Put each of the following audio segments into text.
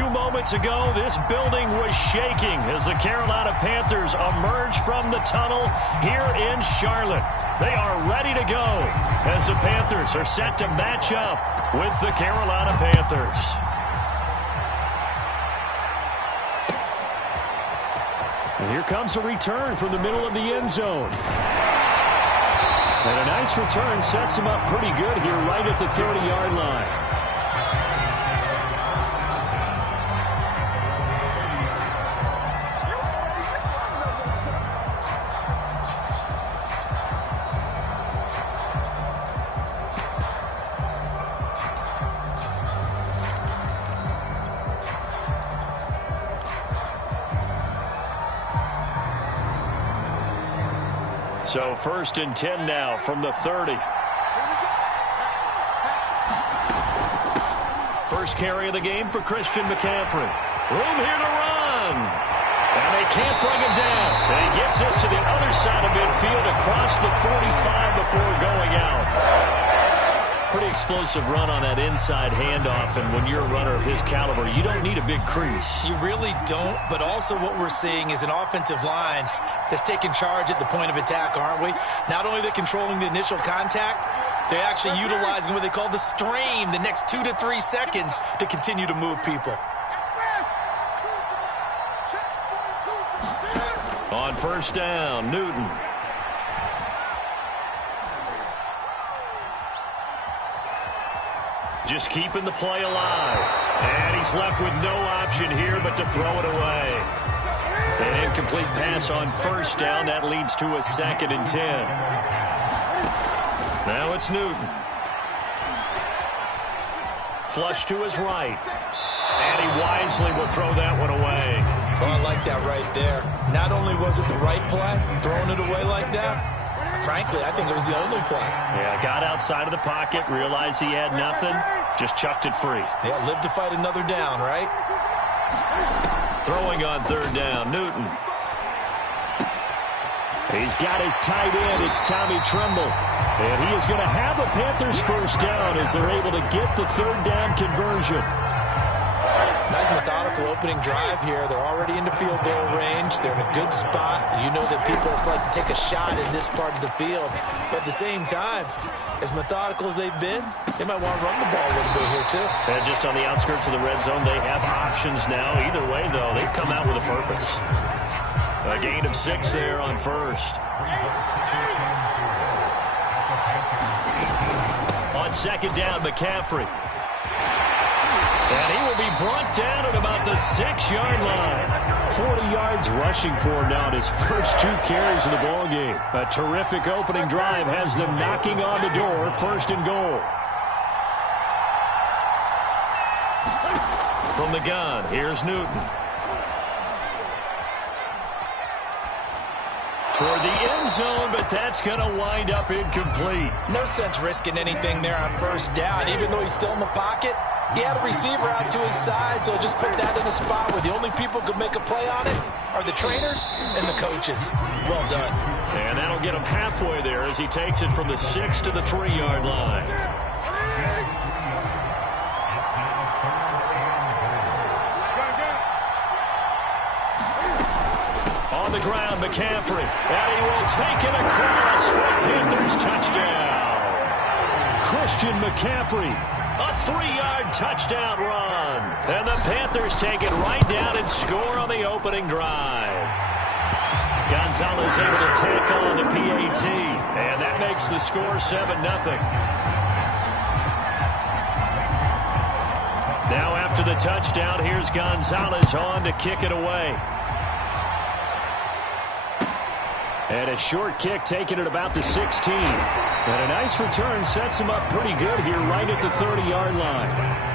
few moments ago, this building was shaking as the Carolina Panthers emerge from the tunnel here in Charlotte. They are ready to go as the Panthers are set to match up with the Carolina Panthers. And here comes a return from the middle of the end zone. And a nice return sets him up pretty good here right at the 30-yard line. So 1st and 10 now from the 30. First carry of the game for Christian McCaffrey. Room here to run. And they can't bring him down. And he gets us to the other side of midfield across the 45 before going out. Pretty explosive run on that inside handoff. And when you're a runner of his caliber, you don't need a big crease. You really don't. But also what we're seeing is an offensive line that's taking charge at the point of attack, aren't we? Not only are they controlling the initial contact, they're actually utilizing what they call the stream, the next 2 to 3 seconds to continue to move people. On 1st down, Newton. Just keeping the play alive. And he's left with no option here but to throw it away. An incomplete pass on 1st down. That leads to a 2nd and 10. Now it's Newton. Flush to his right. And he wisely will throw that one away. Oh, I like that right there. Not only was it the right play, throwing it away like that, frankly, I think it was the only play. Yeah, got outside of the pocket, realized he had nothing, just chucked it free. Yeah, live to fight another down, right? Throwing on 3rd down, Newton. He's got his tight end. It's Tommy Tremble. And he is going to have a Panthers 1st down as they're able to get the 3rd down conversion. Nice methodical opening drive here. They're already into field goal range. They're in a good spot. You know that people just like to take a shot in this part of the field. But at the same time, as methodical as they've been, they might want to run the ball a little bit here too. And just on the outskirts of the red zone, they have options now. Either way, though, they've come out with a purpose. A gain of 6 there on 1st. On 2nd down, McCaffrey. And he will be brought down at about the 6-yard line. 40 yards rushing for him now in his first 2 carries of the ballgame. A terrific opening drive has them knocking on the door. 1st and goal. From the gun, here's Newton. Toward the end zone, but that's going to wind up incomplete. No sense risking anything there on 1st down. Even though he's still in the pocket, he had a receiver out to his side, so just put that in a spot where the only people who could make a play on it are the trainers and the coaches. Well done. And that'll get him halfway there as he takes it from the 6 to the 3-yard line. On the ground, McCaffrey. And he will take it across for a Panthers touchdown. Christian McCaffrey, a 3-yard touchdown run. And the Panthers take it right down and score on the opening drive. Gonzalez able to tack on the PAT. And that makes the score 7-0. Now after the touchdown, here's Gonzalez on to kick it away. And a short kick taken at about the 16. And a nice return sets him up pretty good here right at the 30-yard line.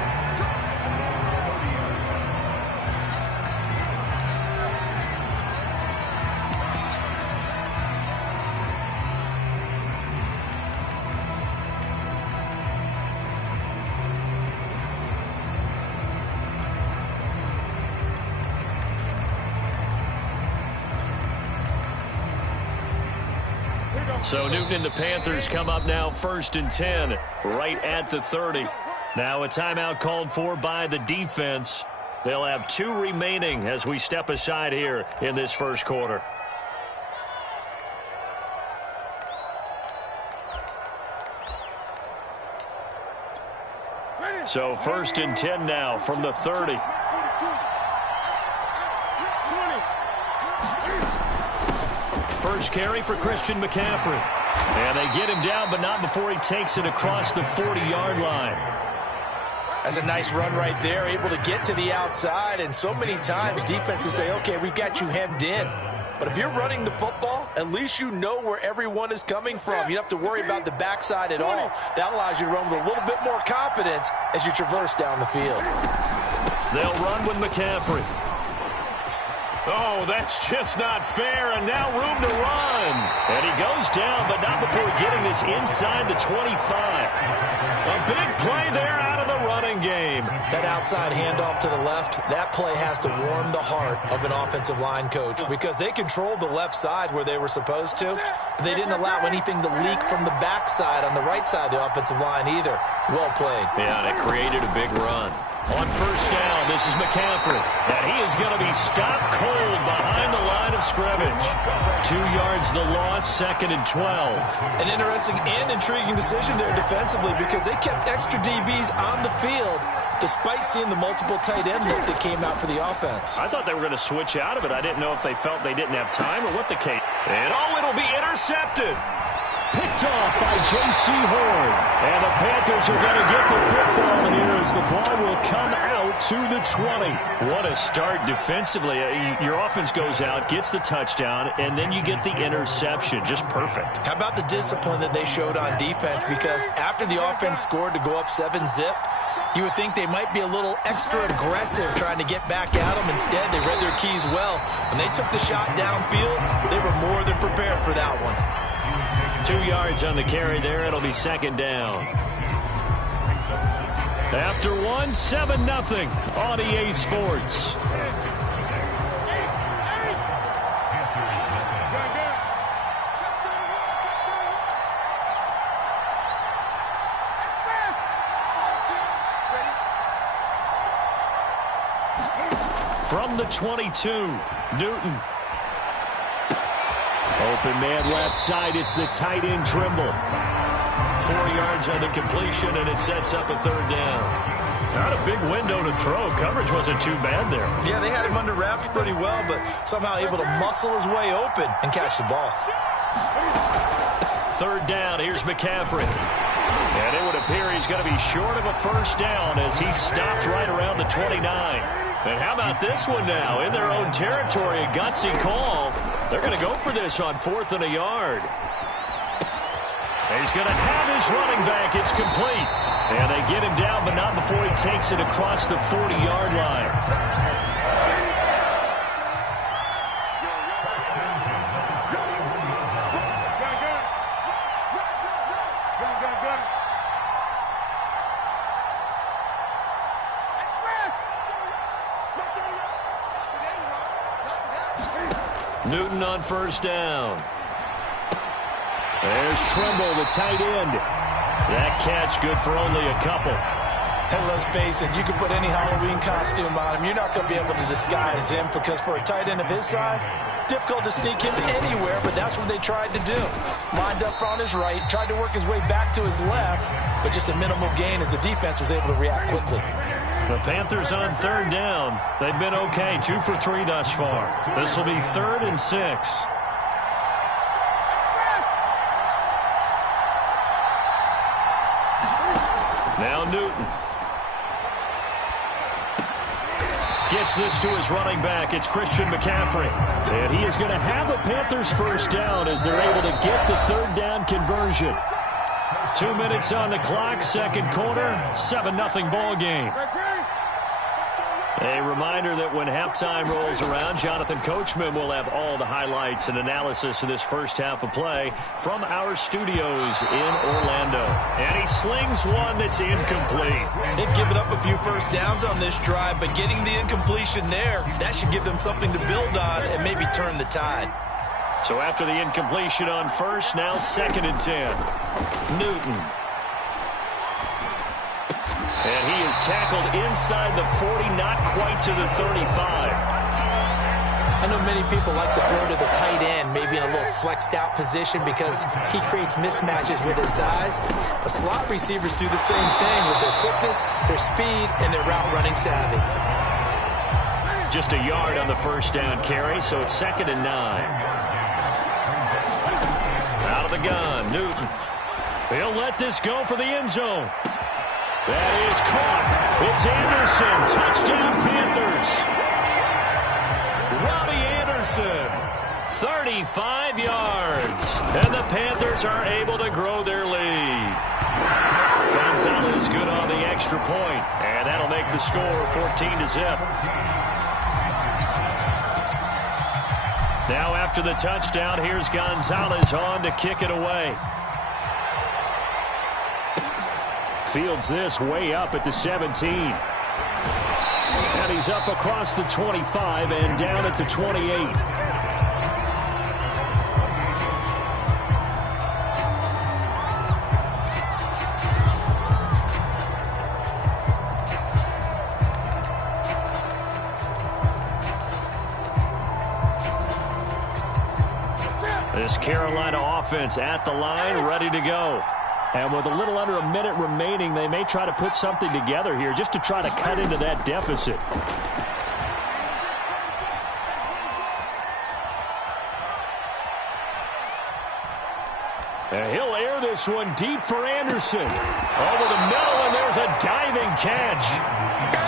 So Newton and the Panthers come up now 1st and 10 right at the 30. Now a timeout called for by the defense. They'll have 2 remaining as we step aside here in this first quarter. So 1st and 10 now from the 30. First carry for Christian McCaffrey. And they get him down, but not before he takes it across the 40-yard line. That's a nice run right there, able to get to the outside. And so many times defenses say, okay, we've got you hemmed in. But if you're running the football, at least you know where everyone is coming from. You don't have to worry about the backside at all. That allows you to run with a little bit more confidence as you traverse down the field. They'll run with McCaffrey. Oh, that's just not fair, and now room to run. And he goes down, but not before getting this inside the 25. A big play there out of the running game. That outside handoff to the left, that play has to warm the heart of an offensive line coach because they controlled the left side where they were supposed to, but they didn't allow anything to leak from the backside on the right side of the offensive line either. Well played. Yeah, and it created a big run. On first down, this is McCaffrey. And he is going to be stopped cold behind the line of scrimmage. 2 yards the loss, 2nd and 12. An interesting and intriguing decision there defensively because they kept extra DBs on the field despite seeing the multiple tight end look that came out for the offense. I thought they were going to switch out of it. I didn't know if they felt they didn't have time or what the case. And it'll be intercepted. Picked off by J.C. Horn. And the Panthers are going to get the football here as the ball will come out to the 20. What a start defensively. Your offense goes out, gets the touchdown, and then you get the interception. Just perfect. How about the discipline that they showed on defense? Because after the offense scored to go up 7-zip, you would think they might be a little extra aggressive trying to get back at them. Instead, they read their keys well. When they took the shot downfield, they were more than prepared for that one. 2 yards on the carry there. It'll be 2nd down. After 1, 7-0 on EA Sports. From the 22, Newton. Open man left side. It's the tight end Trimble. 4 yards on the completion, and it sets up a 3rd down. Not a big window to throw. Coverage wasn't too bad there. Yeah, they had him under wraps pretty well, but somehow able to muscle his way open and catch the ball. 3rd down. Here's McCaffrey. And it would appear he's going to be short of a 1st down as he stopped right around the 29. And how about this one now? In their own territory, a gutsy call. They're going to go for this on 4th and a yard. He's going to have his running back. It's complete. And they get him down, but not before he takes it across the 40-yard line. Newton on 1st down. There's Trimble, the tight end. That catch good for only a couple. And let's face it, you can put any Halloween costume on him. You're not going to be able to disguise him because for a tight end of his size, difficult to sneak him anywhere, but that's what they tried to do. Lined up on his right, tried to work his way back to his left, but just a minimal gain as the defense was able to react quickly. The Panthers on 3rd down. They've been okay, 2 for 3 thus far. This will be 3rd and 6. Now Newton. Gets this to his running back. It's Christian McCaffrey. And he is going to have a Panthers 1st down as they're able to get the 3rd down conversion. 2 minutes on the clock, 2nd quarter, 7-0 ball game. A reminder that when halftime rolls around, Jonathan Coachman will have all the highlights and analysis of this first half of play from our studios in Orlando. And he slings one that's incomplete. They've given up a few 1st downs on this drive, but getting the incompletion there, that should give them something to build on and maybe turn the tide. So after the incompletion on 1st, now 2nd and 10. Newton. And he is tackled inside the 40, not quite to the 35. I know many people like to throw to the tight end, maybe in a little flexed out position because he creates mismatches with his size. But slot receivers do the same thing with their quickness, their speed, and their route running savvy. Just a yard on the first down carry, so it's 2nd and 9. Out of the gun, Newton. He'll let this go for the end zone. That is caught. It's Anderson. Touchdown, Panthers. Robbie Anderson, 35 yards. And the Panthers are able to grow their lead. Gonzalez good on the extra point, and that'll make the score 14-0. Now after the touchdown, here's Gonzalez on to kick it away. Fields this way up at the 17. And he's up across the 25 and down at the 28. This Carolina offense at the line, ready to go. And with a little under a minute remaining, they may try to put something together here just to try to cut into that deficit. And he'll air this one deep for Anderson. Over the middle, and there's a diving catch.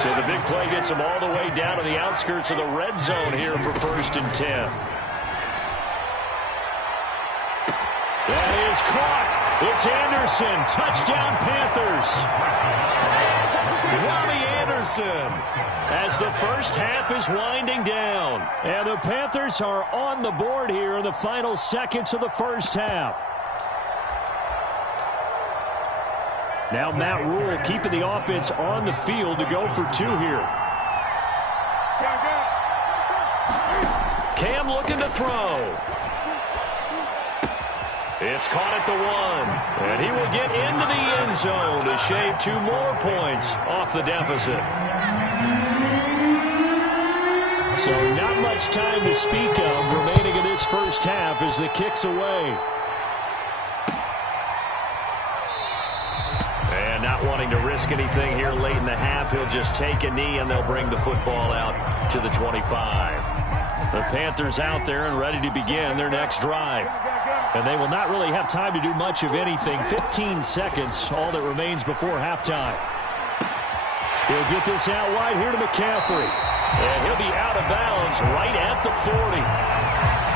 So the big play gets him all the way down to the outskirts of the red zone here for 1st and 10. That is caught. It's Anderson. Touchdown, Panthers. Robbie Anderson as the first half is winding down. And the Panthers are on the board here in the final seconds of the first half. Now Matt Rule keeping the offense on the field to go for 2 here. Cam looking to throw. It's caught at the 1, and he will get into the end zone to shave 2 more points off the deficit. So not much time to speak of remaining in this first half as the kick's away. And not wanting to risk anything here late in the half, he'll just take a knee, and they'll bring the football out to the 25. The Panthers out there and ready to begin their next drive. And they will not really have time to do much of anything. 15 seconds, all that remains before halftime. He'll get this out wide here to McCaffrey. And he'll be out of bounds right at the 40.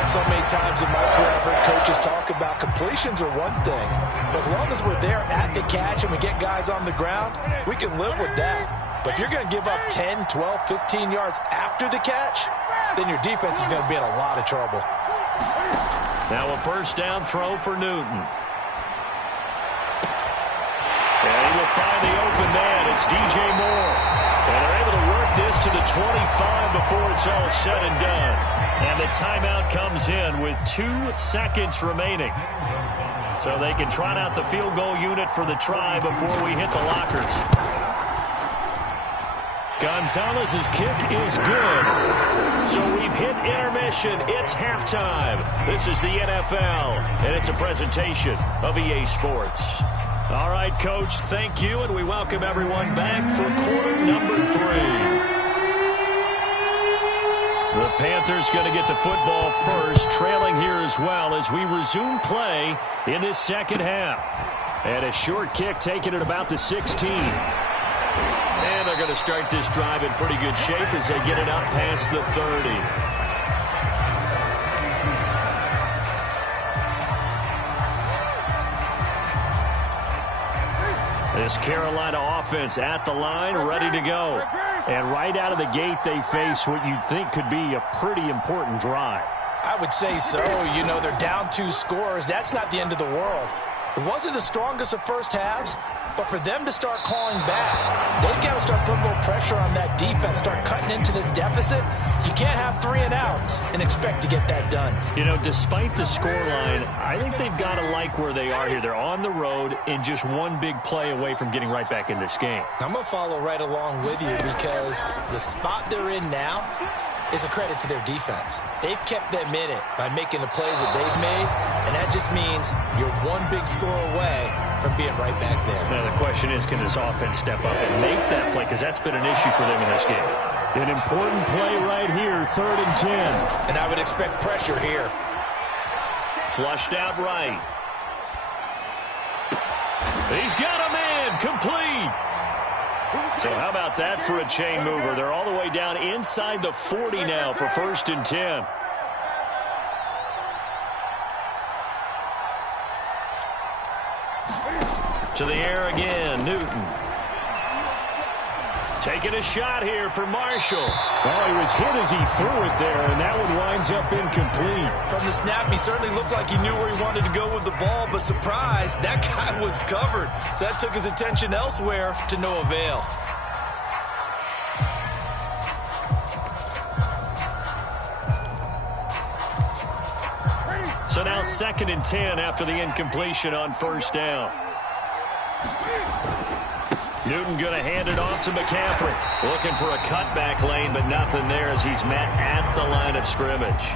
So many times in my career, I've heard coaches talk about completions are one thing. But as long as we're there at the catch and we get guys on the ground, we can live with that. But if you're going to give up 10, 12, 15 yards after the catch, then your defense is going to be in a lot of trouble. Now a first down throw for Newton. And he will find the open man. It's DJ Moore. And they're able to work this to the 25 before it's all said and done. And the timeout comes in with 2 seconds remaining. So they can trot out the field goal unit for the try before we hit the lockers. Gonzalez's kick is good. So we've hit intermission. It's halftime. This is the NFL, and it's a presentation of EA Sports. All right, Coach, thank you, and we welcome everyone back for quarter number 3. The Panthers going to get the football first, trailing here as well as we resume play in this second half. And a short kick taken at about the 16. And they're going to start this drive in pretty good shape as they get it up past the 30. This Carolina offense at the line, ready to go. And right out of the gate, they face what you'd think could be a pretty important drive. I would say so. You know, they're down 2 scores. That's not the end of the world. It wasn't the strongest of first halves, but for them to start clawing back, they've got to start putting a little pressure on that defense, start cutting into this deficit, You can't have 3 and outs and expect to get that done. You know, despite the scoreline, I think they've got to like where they are here. They're on the road and just one big play away from getting right back in this game. I'm going to follow right along with you because the spot they're in now is a credit to their defense. They've kept them in it by making the plays that they've made, and that just means you're one big score away from being right back there. Now, the question is, can this offense step up and make that play? Because that's been an issue for them in this game. An important play right here, 3rd and 10. And I would expect pressure here. Flushed out right. He's got a man, complete. So how about that for a chain mover? They're all the way down inside the 40 now for 1st and 10. To the air again, Newton. Taking a shot here for Marshall. Oh, he was hit as he threw it there, and that one winds up incomplete. From the snap, he certainly looked like he knew where he wanted to go with the ball, but surprise, that guy was covered. So that took his attention elsewhere to no avail. So now 2nd and 10 after the incompletion on 1st down. Newton going to hand it off to McCaffrey. Looking for a cutback lane, but nothing there as he's met at the line of scrimmage.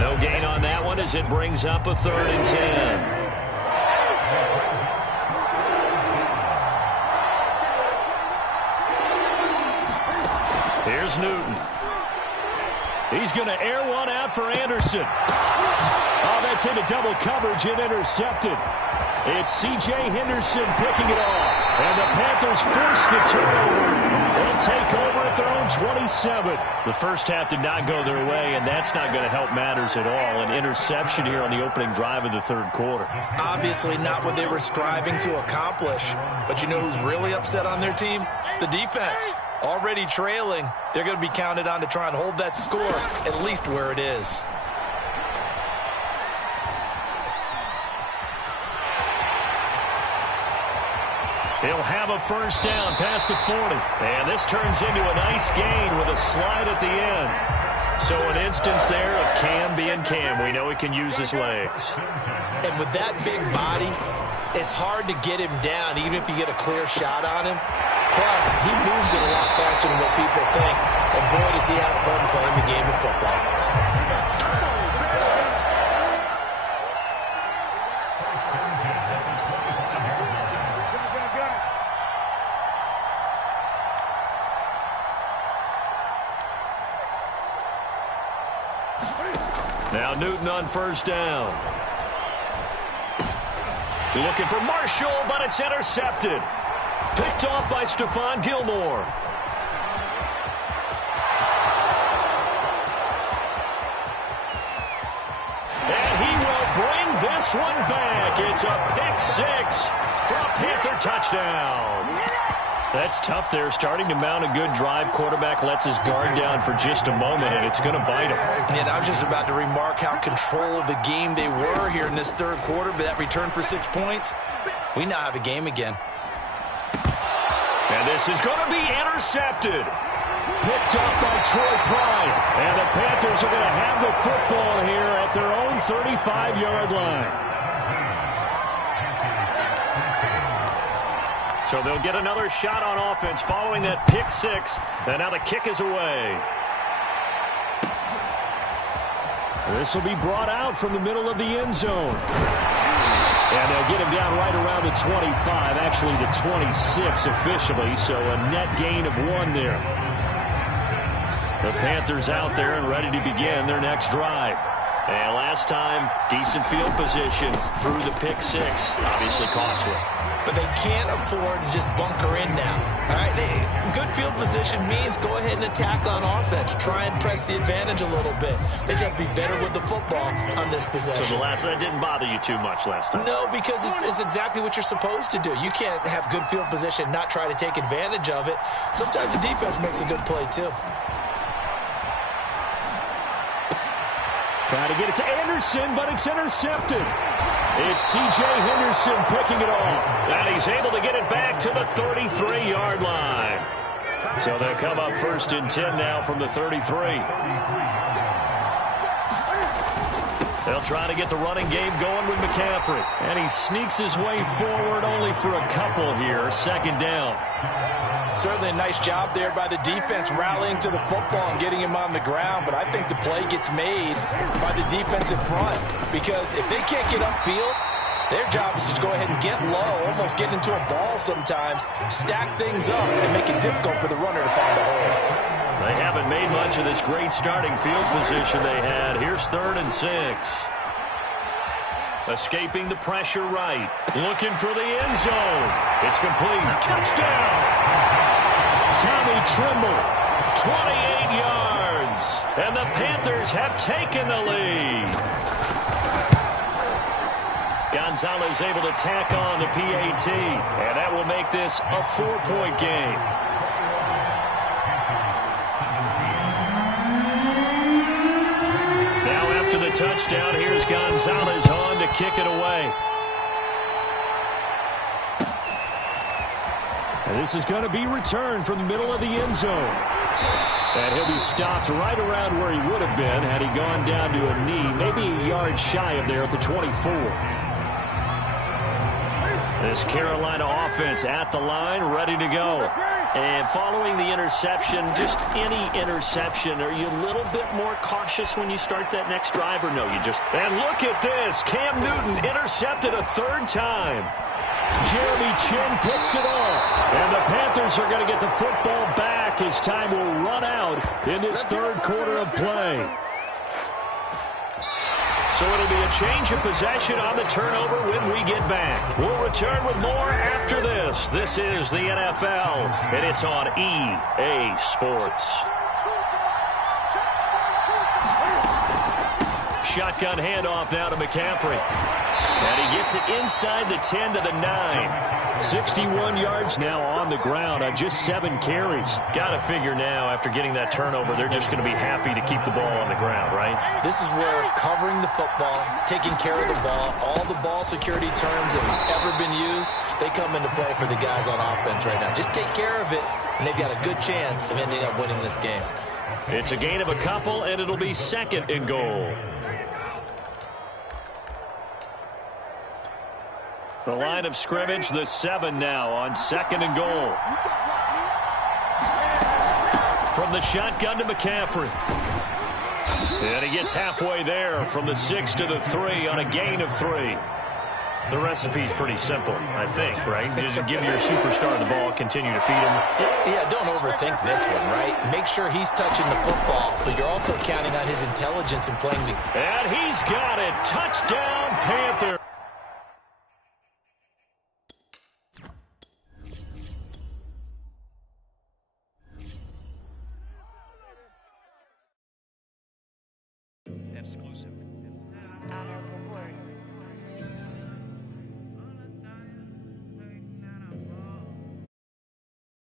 No gain on that one as it brings up a 3rd and 10. Here's Newton. He's going to air one out for Anderson. Oh, that's into double coverage and intercepted. It's C.J. Henderson picking it off. And the Panthers force the turnover. They'll take over at their own 27. The first half did not go their way, and that's not going to help matters at all. An interception here on the opening drive of the 3rd quarter. Obviously not what they were striving to accomplish. But you know who's really upset on their team? The defense. Already trailing. They're going to be counted on to try and hold that score at least where it is. He'll have a 1st down past the 40. And this turns into a nice gain with a slide at the end. So an instance there of Cam being Cam. We know he can use his legs. And with that big body, it's hard to get him down even if you get a clear shot on him. Plus, he moves it a lot faster than what people think. And boy, does he have fun playing the game of football. Now Newton on 1st down. Looking for Marshall, but it's intercepted. Picked off by Stephon Gilmore. And he will bring this one back. It's a pick 6 for a Panther touchdown. That's tough there. Starting to mount a good drive. Quarterback lets his guard down for just a moment, and it's going to bite him. And I was just about to remark how controlled the game they were here in this 3rd quarter, but that return for 6 points, we now have a game again. And this is going to be intercepted. Picked up by Troy Pride. And the Panthers are going to have the football here at their own 35-yard line. So they'll get another shot on offense following that pick 6. And now the kick is away. This will be brought out from the middle of the end zone. And they'll get him down right around the 25, actually the 26 officially, so a net gain of 1 there. The Panthers out there and ready to begin their next drive. And last time, decent field position through the pick 6, obviously costly. But they can't afford to just bunker in now. All right, good field position means go ahead and attack on offense. Try and press the advantage a little bit. They just have to be better with the football on this possession. So that didn't bother you too much last time? No, because it's exactly what you're supposed to do. You can't have good field position, not try to take advantage of it. Sometimes the defense makes a good play, too. Trying to get it to Anderson, but it's intercepted. It's C.J. Henderson picking it off. And he's able to get it back to the 33-yard line. So they come up 1st and 10 now from the 33. They'll try to get the running game going with McCaffrey. And he sneaks his way forward only for a couple here. 2nd down. Certainly a nice job there by the defense rallying to the football and getting him on the ground. But I think the play gets made by the defense in front. Because if they can't get upfield, their job is to go ahead and get low, almost get into a ball sometimes, stack things up, and make it difficult for the runner to find a hole. They haven't made much of this great starting field position they had. Here's 3rd and 6. Escaping the pressure right. Looking for the end zone. It's complete. Touchdown! Tommy Trimble, 28 yards. And the Panthers have taken the lead. Gonzalez able to tack on the PAT. And that will make this a 4-point game. After the touchdown, here's Gonzalez on to kick it away. And this is going to be returned from the middle of the end zone. And he'll be stopped right around where he would have been had he gone down to a knee, maybe a yard shy of there at the 24. This Carolina offense at the line, ready to go. And following the interception, just any interception, are you a little bit more cautious when you start that next drive, or no, you just... And look at this. Cam Newton intercepted a 3rd time. Jeremy Chin picks it off. And the Panthers are going to get the football back as time will run out in this 3rd quarter of play. So it'll be a change of possession on the turnover when we get back. We'll return with more after this. This is the NFL, and it's on EA Sports. Shotgun handoff now to McCaffrey. And he gets it inside the 10 to the 9. 61 yards now on the ground on just 7 carries. Got to figure now, after getting that turnover, they're just going to be happy to keep the ball on the ground, right? This is where covering the football, taking care of the ball, all the ball security terms that have ever been used, they come into play for the guys on offense right now. Just take care of it, and they've got a good chance of ending up winning this game. It's a gain of a couple, and it'll be 2nd and goal. The line of scrimmage, the 7 now on 2nd and goal. From the shotgun to McCaffrey. And he gets halfway there from the 6 to the 3 on a gain of 3. The recipe's pretty simple, I think, right? Just give your superstar the ball, continue to feed him. Yeah, don't overthink this one, right? Make sure he's touching the football, but you're also counting on his intelligence in playing the... And he's got it. Touchdown, Panther.